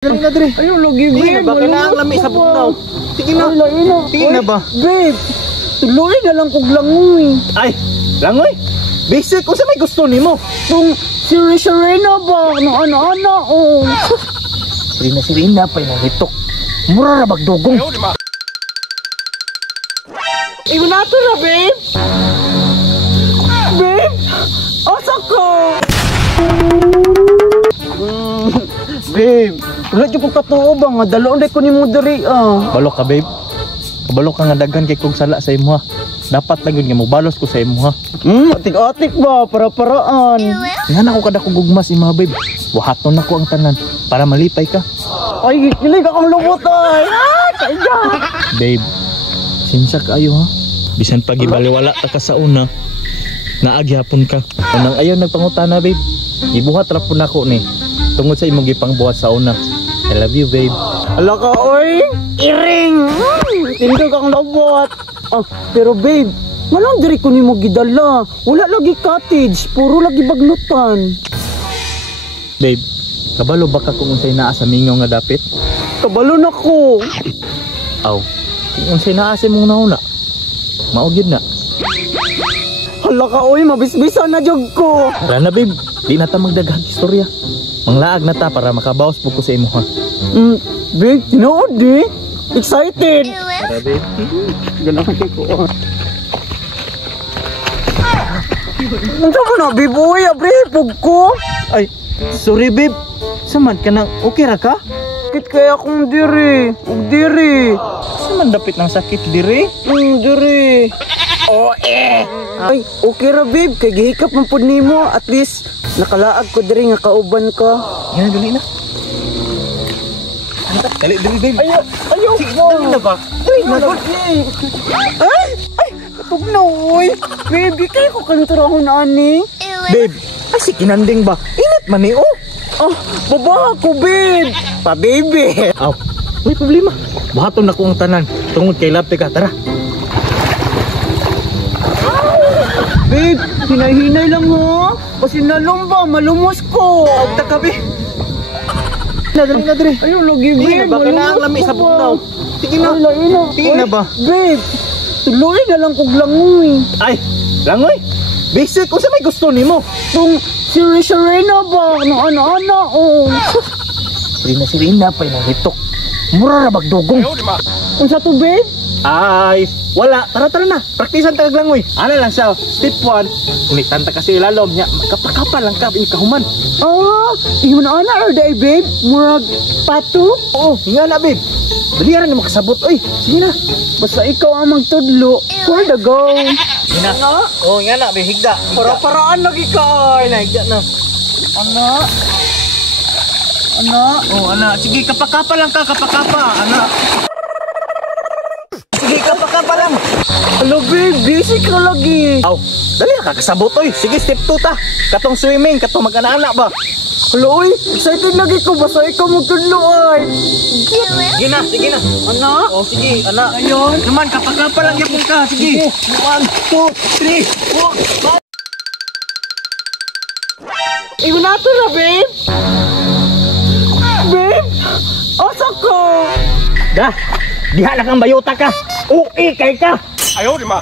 Dali na, Dre. Ayaw, lagi, babe. Sige na ba? Kailangan ang lami sa bugnaw. Sige na. Sige na ba? Babe, tuloy na lang kog langoy. Ay, langoy. Basic, kung sa may gusto ni mo. Kung si Serena ba? Nung ana-ana, oh. Serena pa yung hitok. Mura na magdugong. Iwan nato na, babe. Babe, asa ka? Babe, wala dyan kong katuo ba nga? Daloon ko ni mo diri, ah. Balok ka, babe. Kabalok ka nga daghan kay kong sala sa imo, ha. Dapat lang yun nga mo balos ko sa imo, ha. Atik-atik ba? Para-paraan. Nga na ko kada ko gugmas ima, babe. Buhaton na ko ang tanan para malipay ka. Ay, kilig akong lubot, ay. Ay, kaya. Babe, sinsya kayo, ha. Bisan pag ibaliwala ta ka sa una, naagyapon ka. Anang ayaw nagpangutana, babe. Ibuhat ra po na ko ni. Tungod sa imong gipangbuhat sa una. I love you, babe. Ala ka, oy. Iring. Tindog ang lubot. Ah, pero babe, malang diri ko ni mo gidala. Wala lagi cottage, puro lagi bagnutan. Babe, kabalo ba ka kung unsay naa sa mingaw nga dapit? Kabalo na ko. Aw, kung unsay naa sa mong nauna, maugid na. Hala ka, oy, mabisbisan na jog ko. Tara na, babe. Di na ta magdaghang istorya. Manglaag na ta para makabawas po ko sa imo, ha. Babe, tinood eh. Excited. Tara, babe. Ganun ko. Ano mo na, babe? Uy, abre, pug ko. Ay, sorry, babe. Saman ka nang okay ra ka? Sakit kaya akong diri. Ug diri. Saman dapit ng sakit diri? Diri. Oh, eh. Ay, okay ra, babe. Kay gihikap man pud nimo. At least, nakalaag ko diri nga kauban ka. Yan, dali na. Dali, babe. Ayaw ko. Dali na ba? Dali na, Ay, katog na, uy. Babe, di kayo ko kanturahon na, ani. Babe, ay si kinanding ba? Init man ni, oh. Ah, baba ko, babe. Pa, baby. Aw, may problema. Buhaton na ko ang tanan. Tungod kay lapte ka, tara. Babe, hinay-hinay lang mo. Kasi nalumba, malumos ko. Agta ka, babe. Dali na, Dre. Ayun, lagi, babe. Sige na ba? Kailangan ang lami sa bugnaw. Sige na. Sige na ba? Babe, tuloy na lang kog langoy. Ay, langoy. Basic, kung sa may gusto ni mo. Kung si Serena ba? Nung ana-ana, oh. Serena pa yung hitok. Mura na magdugong. Kung sa to, babe? Ay, wala. Tara na. Praktisan ta langoy. Ano lang siya? Step 1. Ulitan ta kasi ilalom niya. Kapakapal lang ka. Kahuman. Ah, iyon na ana or day, babe? Murag pato? Oo, hinga na, babe. Dali na makasabot. Oy, sige na. Basta ikaw ang magtudlo. For the go. Sige na. Oo, hinga na, babe. Higda. Para-paraan lagi ka. Higda na. Ana. Ana. Oo, ana. Sige, kapakapa lang ka. Kapakapa. Ana. Sige, kapakapa lang. Hello, babe. Busy ka lagi. Aw, dali na kakasabot. Oy, sige, step 2 ta. Katong swimming. Katong mag-ana-ana ba? Hello, oy. Excited lagi ko. Basta ikaw magtudlo, ay. Sige na, sige na. Ana. Oh, sige, ana. Ayun. Naman, kapakapa lang yapon ka. Sige. 1, 2, 3, 4, 5. Iwan nato na, babe. Babe, asa ko? Dah, diha lang ang bayota ka. Uwi kay ka. Ayaw, di ma.